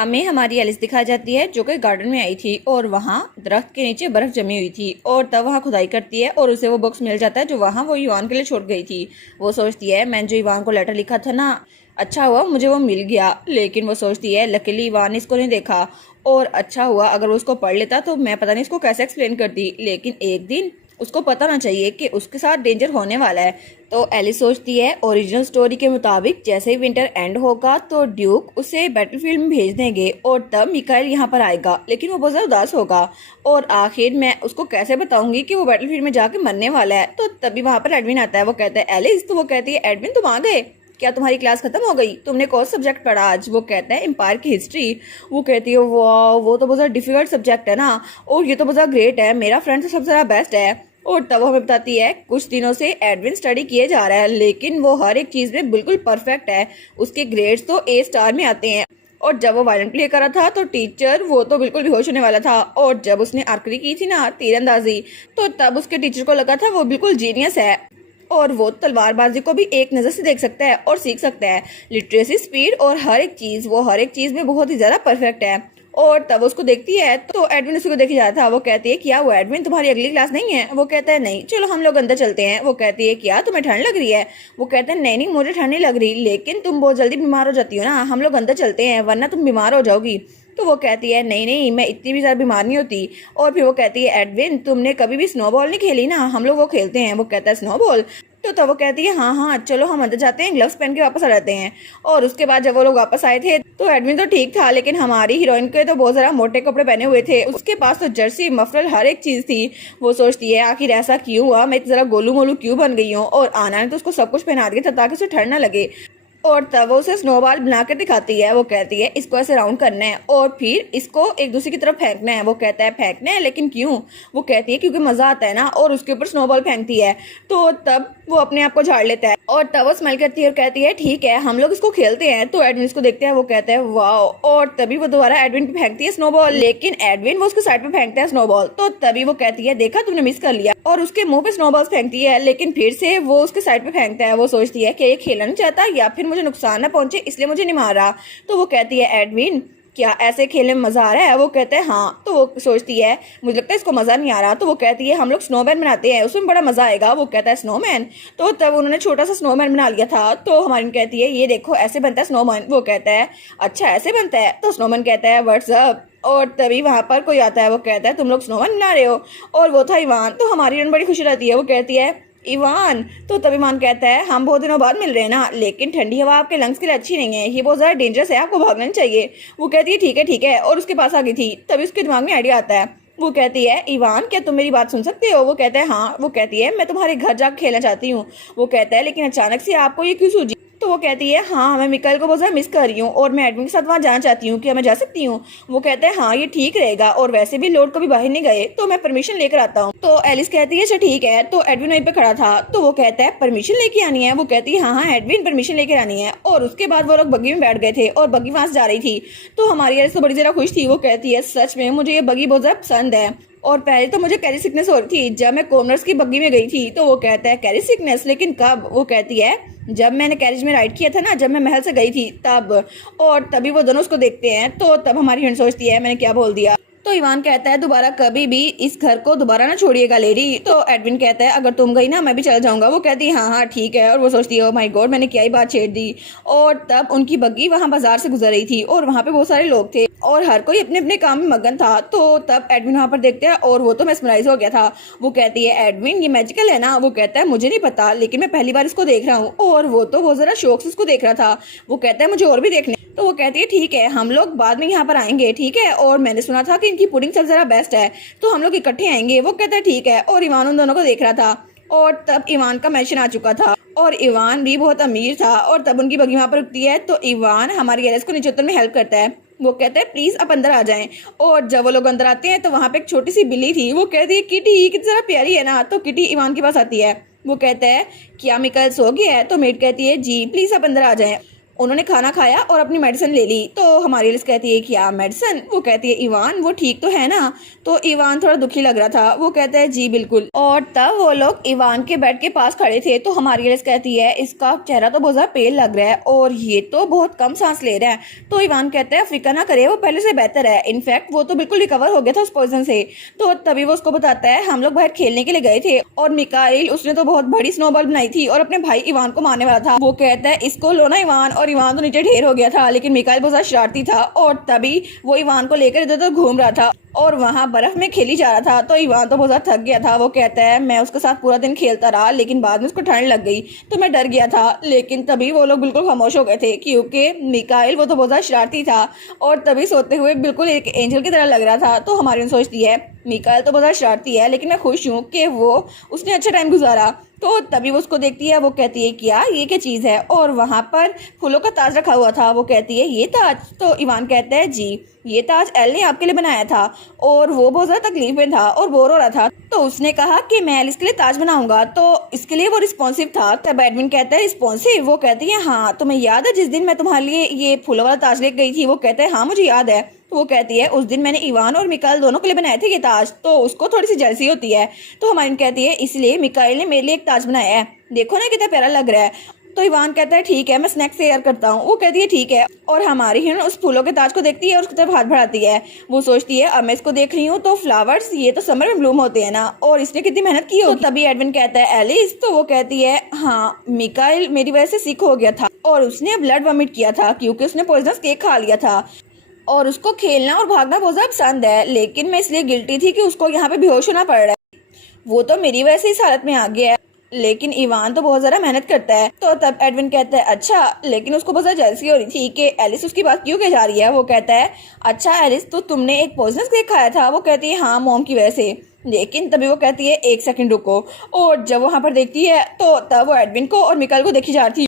हमें हमारी एलिस दिखाई जाती है जो कि गार्डन में आई थी और वहाँ दरख्त के नीचे बर्फ जमी हुई थी और तब वहाँ खुदाई करती है और उसे वो बॉक्स मिल जाता है जो वहाँ वो इवान के लिए छोड़ गई थी। वो सोचती है मैंने जो इवान को लेटर लिखा था ना, अच्छा हुआ मुझे वो मिल गया। लेकिन वो सोचती है लकीली इवान ने इसको नहीं देखा और अच्छा हुआ अगर वो उसको पढ़ लेता तो मैं पता नहीं इसको कैसे एक्सप्लेन करती। लेकिन एक दिन उसको पता ना चाहिए कि उसके साथ डेंजर होने वाला है। तो एलिस सोचती है ओरिजिनल स्टोरी के मुताबिक जैसे ही विंटर एंड होगा तो ड्यूक उसे बैटलफील्ड में भेज देंगे और तब मिकाइल यहाँ पर आएगा, लेकिन वो बहुत ज़्यादा उदास होगा और आखिर मैं उसको कैसे बताऊंगी कि वो बैटलफील्ड में जाके मरने वाला है। तो तभी वहाँ पर एडविन आता है। वो कहता है एलिस, तो वो कहती है एडविन तुम आ गए, क्या तुम्हारी क्लास खत्म हो गई, तुमने कौन सब्जेक्ट पढ़ा आज। वो कहता है एम्पायर की हिस्ट्री। वो कहती है वाह वो तो बहुत ज़्यादा डिफिकल्ट सब्जेक्ट है ना, और ये तो बहुत ज़्यादा ग्रेट है, मेरा फ्रेंड तो सबसे ज़्यादा बेस्ट है। और तब वो हमें बताती है कुछ दिनों से एडविन स्टडी किए जा रहा है लेकिन वो हर एक चीज़ में बिल्कुल परफेक्ट है, उसके ग्रेड्स तो ए स्टार में आते हैं। और जब वो वायलिन प्ले कर रहा था तो टीचर वो तो बिल्कुल बेहोश होने वाला था, और जब उसने आर्करी की थी ना तीरंदाजी, तो तब उसके टीचर को लगा था वो बिल्कुल जीनियस है और वो तलवारबाजी को भी एक नज़र से देख सकता है और सीख सकता है। लिटरेसी, स्पीड और हर एक चीज़, वो हर एक चीज़ में बहुत ही ज़्यादा परफेक्ट है। और तब उसको देखती है तो एडविन उसी को देखे जा रहा था। वो कहती है क्या हुआ एडविन, तुम्हारी अगली क्लास नहीं है। वो कहता है नहीं, चलो हम लोग अंदर चलते हैं। वो कहती है क्या तुम्हें ठंड लग रही है। वो कहते हैं नहीं नहीं मुझे ठंड नहीं लग रही, लेकिन तुम बहुत जल्दी बीमार हो जाती हो ना, हम लोग अंदर चलते हैं वरना तुम बीमार हो जाओगी। तो वो कहती है नहीं नहीं मैं इतनी भी ज़्यादा बीमार नहीं होती। और फिर वो कहती है एडविन तुमने कभी भी स्नोबॉल नहीं खेली ना, हम लोग वो खेलते हैं। वो कहता है स्नोबॉल। तो वो कहती है हाँ हाँ चलो हम अंदर जाते हैं, ग्लव्स पहन के वापस आ जाते हैं। और उसके बाद जब वो लोग वापस आए थे तो एडविन तो ठीक था, लेकिन हमारी हीरोइन के तो बहुत ज़्यादा मोटे कपड़े पहने हुए थे, उसके पास तो जर्सी मफलर हर एक चीज़ थी। वो सोचती है आखिर ऐसा क्यों हुआ, मैं इतना ज़रा गोलू मोलू क्यों बन गई हूँ। और आना ने तो उसको सब कुछ पहना दिया था ताकि उसे ठंड ना लगे। और तब वो उसे स्नोबॉल बनाकर दिखाती है। वो कहती है इसको ऐसे राउंड करना है और फिर इसको एक दूसरे की तरफ फेंकना है। वो कहता है फेंकना है लेकिन क्यों। वो कहती है क्योंकि मजा आता है ना, और उसके ऊपर स्नोबॉल फेंकती है। तो तब वो अपने आप को झाड़ लेता है और तब वो स्माइल करती है और कहती है ठीक है हम लोग इसको खेलते हैं। तो एडविन इसको देखते हैं, वो कहता है वाह। और तभी वो दोबारा एडविन पे फेंकती है स्नोबॉल, लेकिन एडविन वो उसके साइड पे फेंकता है स्नोबॉल। तो तभी वो कहती है देखा तुमने मिस कर लिया, और उसके मुंह पे स्नोबॉल्स फेंकती है, लेकिन फिर से वो उसके साइड पे फेंकता है। वो सोचती है कि ये खेलना नहीं चाहता या फिर मुझे नुकसान ना पहुंचे इसलिए मुझे नहीं मार रहा। तो वो कहती है एडविन क्या ऐसे खेलने में मजा आ रहा है। वो कहते हैं हाँ। तो वो सोचती है मुझे लगता है इसको मजा नहीं आ रहा। तो वो कहती है हम लोग स्नोमैन बनाते हैं, उसमें बड़ा मजा आएगा। वो कहता है स्नोमैन। तो तब उन्होंने छोटा सा स्नोमैन बना लिया था। तो हमारी कहती है ये देखो ऐसे बनता है स्नोमैन। वो कहता है अच्छा ऐसे बनता है। तो स्नोमैन कहता है व्हाट्सअप। और तभी वहां पर कोई आता है। वो कहता है तुम लोग स्नोमैन बना रहे हो, और वो था इवान। तो हमारी बड़ी खुशी रहती है। वो कहती है इवान। तो तभी ईमान कहता है हम बहुत दिनों बाद मिल रहे हैं ना, लेकिन ठंडी हवा आपके लंग्स के लिए अच्छी नहीं है, ये बहुत ज़्यादा डेंजरस है, आपको भागना नहीं चाहिए। वो कहती है ठीक है, और उसके पास आ गई थी। तभी उसके दिमाग में आइडिया आता है। वो कहती है इवान क्या तुम मेरी बात सुन सकते हो। वो कहता है हाँ। वो कहती है मैं तुम्हारे घर जाकर खेलना चाहती हूँ। वो कहता है लेकिन अचानक से आपको ये क्यों सूझी। तो वो कहती है हाँ मैं मिकाइल को बहुत ज़्यादा मिस कर रही हूँ और मैं एडविन के साथ वहाँ जाना चाहती हूँ, क्या मैं जा सकती हूँ। वो कहता है हाँ ये ठीक रहेगा, और वैसे भी लॉर्ड कभी बाहर नहीं गए तो मैं परमिशन लेकर आता हूँ। तो एलिस कहती है अच्छा ठीक है। तो एडविन वहीं पे खड़ा था। तो वो कहता है परमिशन लेके आनी है। वो कहती है हाँ हाँ एडविन परमिशन लेकर आनी है। और उसके बाद वो लोग बग्गी में बैठ गए थे और बग्गी वहां से जा रही थी। तो हमारी एलिस तो बड़ी ज़्यादा खुश थी। वो कहती है सच में मुझे ये बग्गी बहुत ज़्यादा पसंद है, और पहले तो मुझे कैरी सिकनेस हो रही थी जब मैं कॉमनर्स की बग्गी में गई थी। तो वो कहता है कैरी सिकनेस, लेकिन कब। वो कहती है जब मैंने कैरेज में राइड किया था ना, जब मैं महल से गई थी तब। और तभी वो दोनों उसको देखते हैं। तो तब हमारी हिरण सोचती है मैंने क्या बोल दिया। तो इवान कहता है दोबारा कभी भी इस घर को दोबारा ना छोड़िएगा लेडी। तो एडविन कहता है अगर तुम गई ना मैं भी चल जाऊंगा। वो कहती है हाँ हाँ ठीक है। और वो सोचती है ओ माय गॉड मैंने क्या ही बात छेड़ दी। और तब उनकी बग्गी वहां बाजार से गुजर रही थी और वहां पे बहुत सारे लोग थे और हर कोई अपने अपने काम में मगन था। तो तब एडविन वहां पर देखते हैं और वो तो मेस्मराइज हो गया था। वो कहती है एडविन ये मैजिकल है ना। वो कहता है मुझे नहीं पता, लेकिन मैं पहली बार इसको देख रहा हूँ। और वो तो बहुत जरा शौक से उसको देख रहा था। वो कहता है मुझे और भी देखने। तो वो कहती है ठीक है हम लोग बाद में यहाँ पर आएंगे ठीक है, और मैंने सुना था कि इनकी पुडिंग सबसे ज़रा बेस्ट है, तो हम लोग इकट्ठे आएंगे। वो कहता है ठीक है। और ईवान उन दोनों को देख रहा था और तब ईवान का मेंशन आ चुका था और ईवान भी बहुत अमीर था। और तब उनकी बग्गी वहाँ पर रुकती है। तो ईवान हमारी एलिस को नीचे उतरने में हेल्प करता है। वो कहता है प्लीज आप अंदर आ जाएं। और जब वो लोग अंदर आते हैं तो वहाँ पे एक छोटी सी बिल्ली थी। वो कहती है किटी कितनी ज़रा प्यारी है ना। तो किटी ईवान के पास आती है। वो कहता है क्या मिकाइल सो गया है। तो मेट कहती है जी प्लीज आप अंदर आ जाएं। उन्होंने खाना खाया और अपनी मेडिसिन ले ली। तो हमारी एलिस कहती है क्या मेडिसिन? वो कहती है इवान वो ठीक तो है ना? तो इवान थोड़ा दुखी लग रहा था। वो कहता है जी बिल्कुल। और तब वो लोग इवान के बेड के पास खड़े थे। तो हमारी एलिस कहती है इसका चेहरा तो बहुत ज्यादा पेल लग रहा है और ये तो बहुत कम सांस ले रहा है। तो इवान कहता है फिक्र ना करे, वो पहले से बेहतर है, इनफैक्ट वो तो बिल्कुल रिकवर हो गया था उस पॉइजन से। तो तभी वो उसको बताता है हम लोग बाहर खेलने के लिए गए थे और मिकाइल उसने तो बहुत बड़ी स्नोबॉल बनाई थी और अपने भाई इवान को मारने वाला था। वो कहता है इसको लो ना इवान, और इवान तो नीचे ढेर हो गया था, लेकिन मिकाइल बहुत शरारती था और तभी वो इवान को लेकर इधर उधर घूम रहा था और वहाँ बर्फ में खेली जा रहा था। तो इवान तो बहुत थक गया था। वो कहता है मैं उसके साथ पूरा दिन खेलता रहा, लेकिन बाद में उसको ठंड लग गई तो मैं डर गया था। लेकिन तभी वो लोग बिल्कुल खामोश हो गए थे क्योंकि मिकाइल वो तो बहुत ज्यादा शरारती था और तभी सोते हुए बिल्कुल एक एंजल की तरह लग रहा था। तो हमारी सोचती है मिकाइल तो बहुत ज्यादा शरारती है, लेकिन मैं खुश हूँ कि वो उसने अच्छा टाइम गुजारा। तो तभी वो उसको देखती है। वो कहती है क्या ये क्या चीज़ है? और वहाँ पर फूलों का ताज रखा हुआ था। वो कहती है ये ताज? तो इवान कहता है जी ये ताज एल ने आपके लिए बनाया था और वो बहुत ज़्यादा तकलीफ में था और बोर हो रहा था, तो उसने कहा कि मैं एलिस के लिए ताज बनाऊंगा, तो इसके लिए वो रिस्पॉन्सिव था। तब एडविन कहता है रिस्पॉन्सिव? वो कहती है हाँ तुम्हें याद है जिस दिन मैं तुम्हारे लिए ये फूलों वाला ताज लेके गई थी? वो कहता है हाँ मुझे याद है। तो वो कहती है उस दिन मैंने इवान और मिकाइल दोनों के लिए बनाए थे ये ताज, तो उसको थोड़ी सी जलसी होती है। तो हमारी कहती है इसलिए मिकाइल ने मेरे लिए एक ताज बनाया है, देखो ना कितना प्यारा लग रहा है। तो इवान कहता है ठीक है मैं स्नैक्स तैयार करता हूँ। वो कहती है ठीक है, और हमारी हिरन उस फूलों के ताज को देखती है और उसकी तरफ हाथ बढ़ाती है। वो सोचती है अब मैं इसको देख रही हूँ तो फ्लावर्स ये तो समर में ब्लूम होते हैं ना, और इसने कितनी मेहनत की हो। तो तभी एडविन कहता है एलिस? तो वो कहती है हाँ मिकाइल मेरी वजह से सिक हो गया था और उसने ब्लड वॉमिट किया था क्योंकि उसने पॉइजनस केक खा लिया था और उसको खेलना और भागना बहुत ज्यादा पसंद है, लेकिन मैं इसलिए गिल्टी थी कि उसको यहाँ पे बेहोश होना पड़ रहा है। वो तो मेरी वजह से इस हालत में आ गया है, लेकिन इवान तो बहुत ज्यादा मेहनत करता है। तो तब एडविन कहता है अच्छा, लेकिन उसको बहुत ज्यादा जेलसी हो रही थी कि एलिस उसकी बात क्यों कह जा रही है। वो कहता है अच्छा एलिस तो तुमने एक पॉइजनस केक खाया था? वो कहती है हाँ मॉम की वजह से। लेकिन तभी वो कहती है एक सेकंड रुको, और जब वहां पर देखती है तो तब वो एडविन को और मिकाइल को देखी जा रही थी।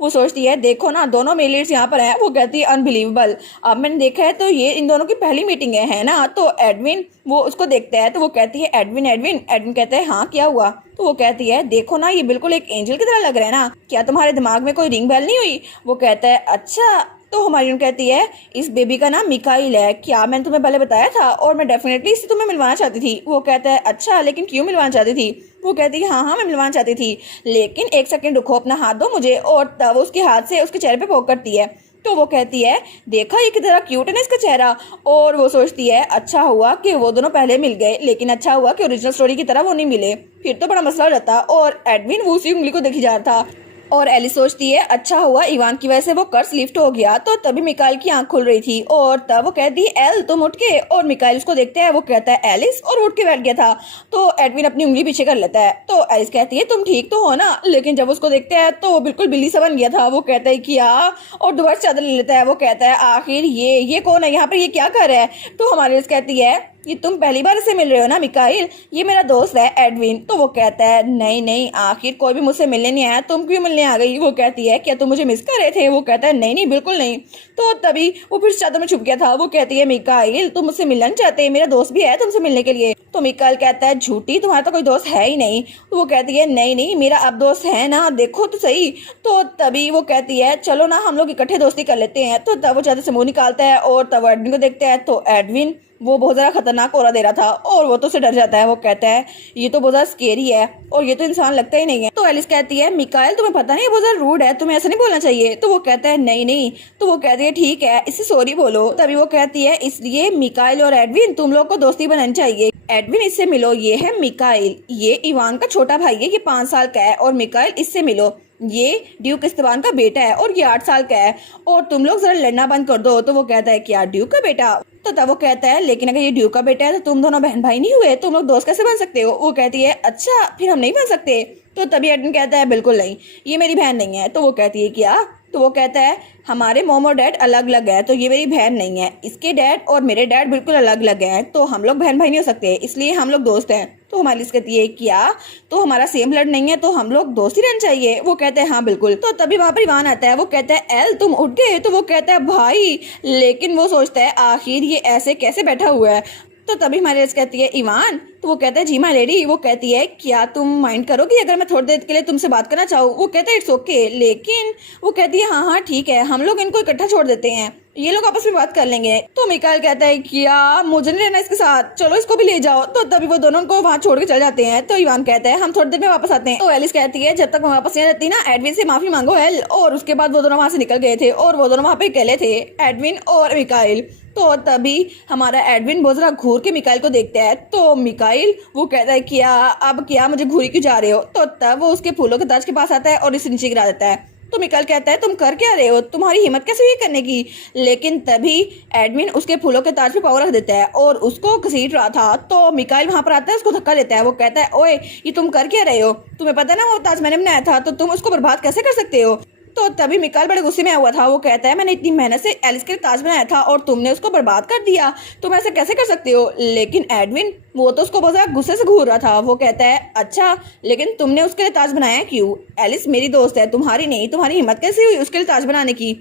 वो सोचती है देखो ना दोनों मेल यहाँ पर हैं। वो कहती है अनबिलीवेबल, अब मैंने देखा है तो ये इन दोनों की पहली मीटिंग है ना। तो एडविन वो उसको देखता है तो वो कहती है एडविन एडविन। एडविन कहता है हाँ क्या हुआ? तो वो कहती है देखो ना ये बिल्कुल एक एंजल की तरह लग रहा है ना, क्या तुम्हारे दिमाग में कोई रिंग बेल नहीं हुई? वो कहता है अच्छा। तो हमारी कहती है इस बेबी का नाम मिकाइल है, क्या मैंने तुम्हें पहले बताया था? और मैं डेफिनेटली इससे तुम्हें मिलवाना चाहती थी। वो कहता है अच्छा लेकिन क्यों मिलवाना चाहती थी? वो कहती है हाँ हाँ मैं मिलवाना चाहती थी, लेकिन एक सेकंड रुको, अपना हाथ दो मुझे। और तब उसके हाथ से उसके चेहरे पे पोक करती है। तो वो कहती है देखा ये कितना क्यूट है ना इसका चेहरा। और वो सोचती है अच्छा हुआ कि वो दोनों पहले मिल गए, लेकिन अच्छा हुआ कि ओरिजिनल स्टोरी की तरह वो नहीं मिले, फिर तो बड़ा मसला हो जाता। और एडविन वो उसी उंगली को देखी जा रहा था। और एलिस सोचती है अच्छा हुआ इवान की वजह से वो कर्स लिफ्ट हो गया। तो तभी मिकाइल की आंख खुल रही थी और तब वो कहती है एल तुम उठ के, और मिकाइल उसको देखते हैं। वो कहता है एलिस, और उठ के बैठ गया था। तो एडविन अपनी उंगली पीछे कर लेता है। तो एलिस कहती है तुम ठीक तो हो ना? लेकिन जब उसको देखते हैं तो वो बिल्कुल बिल्ली सा बन गया था। वो कहता है क्या, और दोबारा चादर ले लेता है। वो कहता है आखिर ये कौन है यहाँ पर, ये क्या कर रहा है? तो हमारी एलिस कहती है ये तुम पहली बार इससे मिल रहे हो ना मिकाइल, ये मेरा दोस्त है एडविन। तो वो कहता है नहीं नहीं आखिर कोई भी मुझसे मिलने नहीं आया, तुम क्यों मिलने आ गई? वो कहती है क्या तुम मुझे मिस कर रहे थे? वो कहता है नहीं नहीं बिल्कुल नहीं। तो तभी वो फिर चादर में छुप गया था। वो कहती है मिकाइल तुम मुझसे मिलना चाहते, मेरा दोस्त भी है तुमसे मिलने के लिए। तो मिकाइल कहता है झूठी, तुम्हारा तो कोई दोस्त है ही नहीं। तो वो कहती है नहीं नहीं मेरा अब दोस्त है ना, देखो तो सही। तो तभी वो कहती है चलो ना हम लोग इकट्ठे दोस्ती कर लेते हैं। तो तब वो चादर से मुंह निकालता है और तब एडविन को देखता है। तो एडविन वो बहुत ज़्यादा खतरनाक औरा दे रहा था और वो तो उसे डर जाता है। वो कहता है ये तो बहुत ज़्यादा स्केरी है और ये तो इंसान लगता ही नहीं है। तो एलिस कहती है मिकाइल तुम्हें पता नहीं, बहुत ज़्यादा रूड है, तुम्हें ऐसा नहीं बोलना चाहिए। तो वो कहता है नहीं नहीं। तो वो कहती है ठीक है इससे सॉरी बोलो। तभी वो कहती है इसलिए मिकाइल और एडविन तुम लोग को दोस्ती बनानी चाहिए। एडविन इससे मिलो, ये है मिकाइल, ये इवान का छोटा भाई है, ये 5 साल का है। और मिकाइल इससे मिलो, ये ड्यूक इस्तेबान का बेटा है और ये 8 साल का है। और तुम लोग जरा लड़ना बंद कर दो। तो वो कहता है क्या ड्यूक का बेटा? तो तब वो कहता है लेकिन अगर ये ड्यूक का बेटा है तो तुम दोनों बहन भाई नहीं हुए, तुम लोग दोस्त कैसे बन सकते हो? वो कहती है अच्छा फिर हम नहीं बन सकते। तो तभी एडविन कहता है बिल्कुल नहीं, ये मेरी बहन नहीं है। तो वो कहती है क्या? तो वो कहता है हमारे मॉम और डैड अलग अलग है, तो ये मेरी बहन नहीं है, इसके डैड और मेरे डैड बिल्कुल अलग अलग हैं, तो हम लोग बहन भाई नहीं हो सकते, इसलिए हम लोग दोस्त हैं। तो हमारी लिस्ट कहती है क्या? तो हमारा सेम ब्लड नहीं है तो हम लोग दोस्त ही रहना चाहिए। वो कहते हैं हाँ बिल्कुल। तो तभी वहां पर इवान आता है। वो कहता है एल तुम उठ गए? तो वो कहता है भाई, लेकिन वो सोचता है आखिर ये ऐसे कैसे बैठा हुआ है। तो तभी हमारी लिस्ट कहती है इवान तो वो कहता है जी माय लेडी। वो कहती है क्या तुम माइंड करोगी अगर मैं थोड़ी देर के लिए तुमसे बात करना चाहूँ? वो कहता है इट्स ओके, लेकिन वो कहती है हाँ हाँ ठीक है, हम लोग इनको इकट्ठा छोड़ देते हैं, ये लोग आपस में बात कर लेंगे। तो मिकाइल कहता है क्या मुझे नहीं रहना इसके साथ, चलो इसको भी ले जाओ। तो तभी वो दोनों को वहाँ छोड़ के चले जाते हैं। तो इवान कहता है हम थोड़ी देर में वापस आते हैं। तो एलिस कहती है जब तक मैं वापस नहीं रहती ना एडविन से माफी मांगो एल। और उसके बाद वो दोनों वहाँ से निकल गए थे और वो दोनों वहाँ पे अकेले थे, एडविन और मिकाइल। तो तभी हमारा एडविन बहुत जरा घूर के मिकाइल को देखता है। तो मिकाइल वो कहता है क्या अब क्या मुझे घूरी क्यों जा रहे हो? तो तब वो उसके फूलों के ताज के पास आता है और इसे नीचे गिरा देता है। तो मिकाइल कहता है तुम कर क्या रहे हो, तुम्हारी हिम्मत कैसे हुई करने की? लेकिन तभी एडमिन उसके फूलों के ताज पे पाव रख देता है और उसको घसीट रहा था। तो मिकाइल वहां पर आता है, उसको धक्का देता है। वो कहता है ओए ये तुम कर क्या रहे हो, तुम्हें पता ना वो ताज मैंने बनाया था, तो तुम उसको बर्बाद कैसे कर सकते हो? तो तभी मिकाइल बड़े गुस्से में आया हुआ था। वो कहता है मैंने इतनी मेहनत से एलिस के लिए ताज बनाया था और तुमने उसको बर्बाद कर दिया, तुम ऐसे कैसे कर सकते हो? लेकिन एडविन वो तो उसको बहुत ज्यादा गुस्से से घूर रहा था। वो कहता है अच्छा लेकिन तुमने उसके लिए ताज बनाया क्यों? एलिस मेरी दोस्त है, तुम्हारी नहीं, तुम्हारी हिम्मत कैसे हुई उसके लिए ताज बनाने की?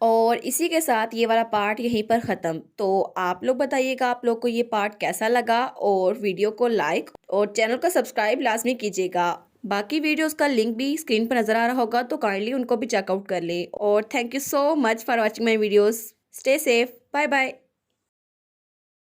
और इसी के साथ ये वाला पार्ट यहीं पर ख़त्म। तो आप लोग बताइएगा आप लोग को ये पार्ट कैसा लगा, और वीडियो को लाइक और चैनल को सब्सक्राइब लाजमी कीजिएगा। बाकी वीडियोस का लिंक भी स्क्रीन पर नज़र आ रहा होगा, तो काइंडली उनको भी चेकआउट कर लें। और thank you so much for watching my videos. Stay safe, bye bye.